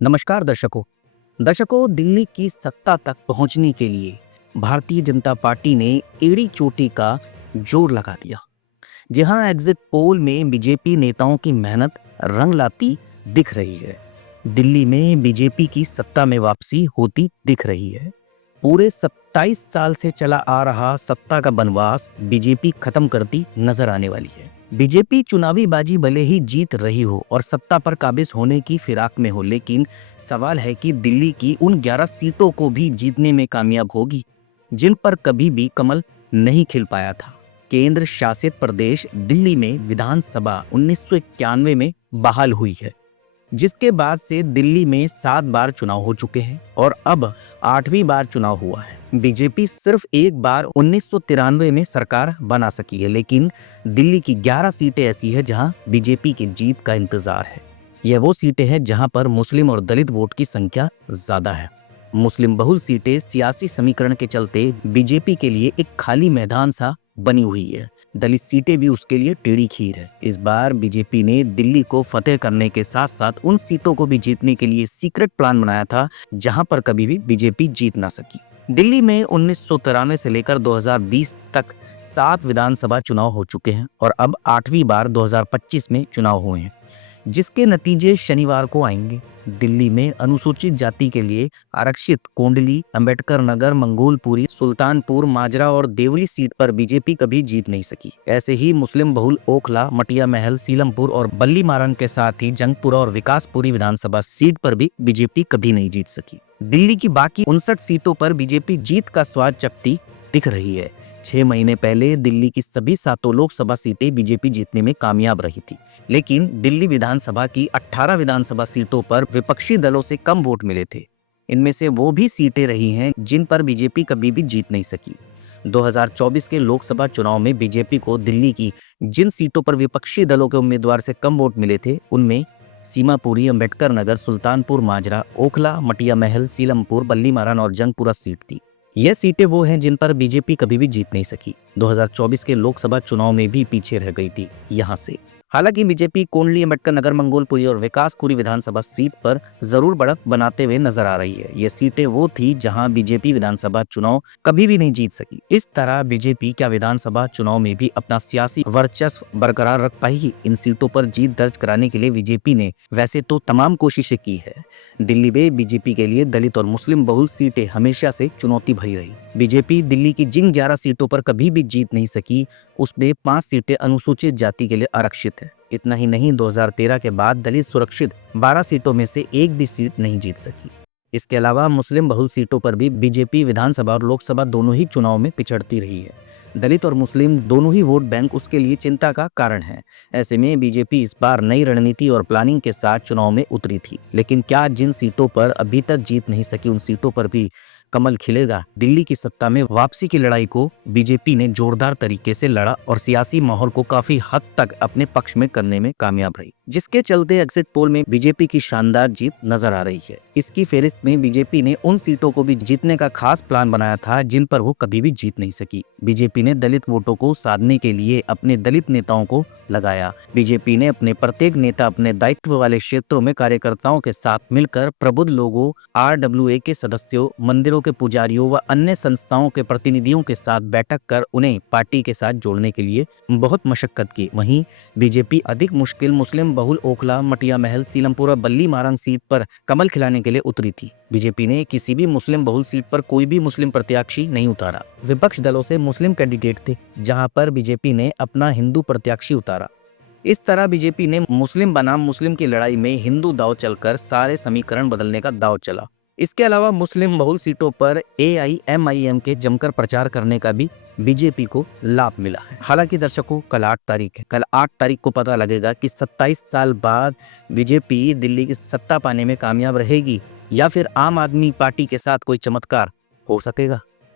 नमस्कार दर्शकों दिल्ली की सत्ता तक पहुंचने के लिए भारतीय जनता पार्टी ने एड़ी चोटी का जोर लगा दिया। जहां एग्जिट पोल में बीजेपी नेताओं की मेहनत रंग लाती दिख रही है। दिल्ली में बीजेपी की सत्ता में वापसी होती दिख रही है। पूरे 27 साल से चला आ रहा सत्ता का बनवास बीजेपी खत्म करती नजर आने वाली है। बीजेपी चुनावी बाजी भले ही जीत रही हो और सत्ता पर काबिज होने की फिराक में हो, लेकिन सवाल है कि दिल्ली की उन 11 सीटों को भी जीतने में कामयाब होगी जिन पर कभी भी कमल नहीं खिल पाया था। केंद्र शासित प्रदेश दिल्ली में विधानसभा 1991 में बहाल हुई है, जिसके बाद से दिल्ली में 7 बार चुनाव हो चुके हैं और अब 8वीं बार चुनाव हुआ है। बीजेपी सिर्फ एक बार 1993 में सरकार बना सकी है, लेकिन दिल्ली की 11 सीटें ऐसी है जहां बीजेपी की जीत का इंतजार है। यह वो सीटें हैं जहां पर मुस्लिम और दलित वोट की संख्या ज्यादा है। मुस्लिम बहुल सीटें सियासी समीकरण के चलते बीजेपी के लिए एक खाली मैदान सा बनी हुई है। दलित सीटें भी उसके लिए टेढ़ी खीर है। इस बार बीजेपी ने दिल्ली को फतेह करने के साथ साथ उन सीटों को भी जीतने के लिए सीक्रेट प्लान बनाया था जहां पर कभी भी बीजेपी जीत ना सकी। दिल्ली में 1993 से लेकर 2020 तक 7 विधानसभा चुनाव हो चुके हैं और अब 8वीं बार 2025 में चुनाव हुए हैं, जिसके नतीजे शनिवार को आएंगे। दिल्ली में अनुसूचित जाति के लिए आरक्षित कोंडली, अंबेडकर नगर, मंगोलपुरी, सुल्तानपुर, माजरा और देवली सीट पर बीजेपी कभी जीत नहीं सकी। ऐसे ही मुस्लिम बहुल ओखला, मटिया महल, सीलमपुर और बल्ली मारन के साथ ही जंगपुरा और विकासपुरी विधानसभा सीट पर भी बीजेपी कभी नहीं जीत सकी। दिल्ली की बाकी 59 सीटों पर बीजेपी जीत का स्वाद चखती दिख रही है। 6 महीने पहले दिल्ली की सभी 7 लोकसभा सीटें बीजेपी जीतने में कामयाब रही थी, लेकिन दिल्ली विधानसभा की 18 विधानसभा सीटों पर विपक्षी दलों से कम वोट मिले थे। इनमें से वो भी सीटें रही हैं जिन पर बीजेपी कभी भी जीत नहीं सकी। 2024 के लोकसभा चुनाव में बीजेपी को दिल्ली की जिन सीटों पर विपक्षी दलों के उम्मीदवार से कम वोट मिले थे उनमें सीमापुरी, अंबेडकर नगर, सुल्तानपुर, माजरा, ओखला, मटिया महल, सीलमपुर, बल्ली मारन और जंगपुरा सीट थी। यह सीटें वो हैं जिन पर बीजेपी कभी भी जीत नहीं सकी। 2024 के लोकसभा चुनाव में भी पीछे रह गई थी यहां से। हालांकि बीजेपी कोंडली, अंबेडकर नगर, मंगोलपुरी और विकासपुरी विधानसभा सीट पर जरूर बढ़त बनाते हुए नजर आ रही है। ये सीटें वो थी जहां बीजेपी विधानसभा चुनाव कभी भी नहीं जीत सकी। इस तरह बीजेपी क्या विधानसभा चुनाव में भी अपना सियासी वर्चस्व बरकरार रख पाएगी? इन सीटों पर जीत दर्ज कराने के लिए बीजेपी ने वैसे तो तमाम कोशिशें की है। दिल्ली में बीजेपी के लिए दलित और मुस्लिम बहुल सीटें हमेशा से चुनौती भरी रही। बीजेपी दिल्ली की जिन 11 सीटों पर कभी भी जीत नहीं सकी उसमें 5 सीटें अनुसूचित जाति के लिए आरक्षित है। इतना ही नहीं, 2013 के बाद दलित सुरक्षित 12 सीटों में से एक भी सीट नहीं जीत सकी। इसके अलावा मुस्लिम बहुल सीटों पर भी बीजेपी विधानसभा और लोकसभा दोनों ही चुनाव में पिछड़ती रही है। दलित और मुस्लिम दोनों ही वोट बैंक उसके लिए चिंता का कारण है। ऐसे में बीजेपी इस बार नई रणनीति और प्लानिंग के साथ चुनाव में उतरी थी। लेकिन क्या जिन सीटों पर अभी तक जीत नहीं सकी उन सीटों पर भी कमल खिलेगा? दिल्ली की सत्ता में वापसी की लड़ाई को बीजेपी ने जोरदार तरीके से लड़ा और सियासी माहौल को काफी हद तक अपने पक्ष में करने में कामयाब रही, जिसके चलते एग्जिट पोल में बीजेपी की शानदार जीत नजर आ रही है। इसकी फेहरिस्त में बीजेपी ने उन सीटों को भी जीतने का खास प्लान बनाया था जिन पर वो कभी भी जीत नहीं सकी। बीजेपी ने दलित वोटों को साधने के लिए अपने दलित नेताओं को लगाया। बीजेपी ने अपने प्रत्येक नेता अपने दायित्व वाले क्षेत्रों में कार्यकर्ताओं के साथ मिलकर प्रबुद्ध लोगों, RWA के सदस्यों, मंदिरों के पुजारियों व अन्य संस्थाओं के प्रतिनिधियों के साथ बैठक कर उन्हें पार्टी के साथ जोड़ने के लिए बहुत मशक्कत की। वहीं बीजेपी अधिक मुश्किल मुस्लिम बहुल ओखला, मटिया महल, सीलमपुर, बल्ली मारन सीट पर कमल खिलाने के लिए उतरी थी। बीजेपी ने किसी भी मुस्लिम बहुल सीट पर कोई भी मुस्लिम प्रत्याशी नहीं उतारा। विपक्ष दलों से मुस्लिम कैंडिडेट थे जहां पर बीजेपी ने अपना हिंदू प्रत्याशी उतारा। इस तरह बीजेपी ने मुस्लिम बनाम मुस्लिम की लड़ाई में हिंदू दांव चलकर सारे समीकरण बदलने का दांव चला। इसके अलावा मुस्लिम बहुल सीटों पर AIMIM के जमकर प्रचार करने का भी बीजेपी को लाभ मिला है। हालांकि दर्शकों, कल 8 तारीख है। कल 8 तारीख को पता लगेगा कि 27 साल बाद बीजेपी दिल्ली की सत्ता पाने में कामयाब रहेगी या फिर आम आदमी पार्टी के साथ कोई चमत्कार हो सकेगा।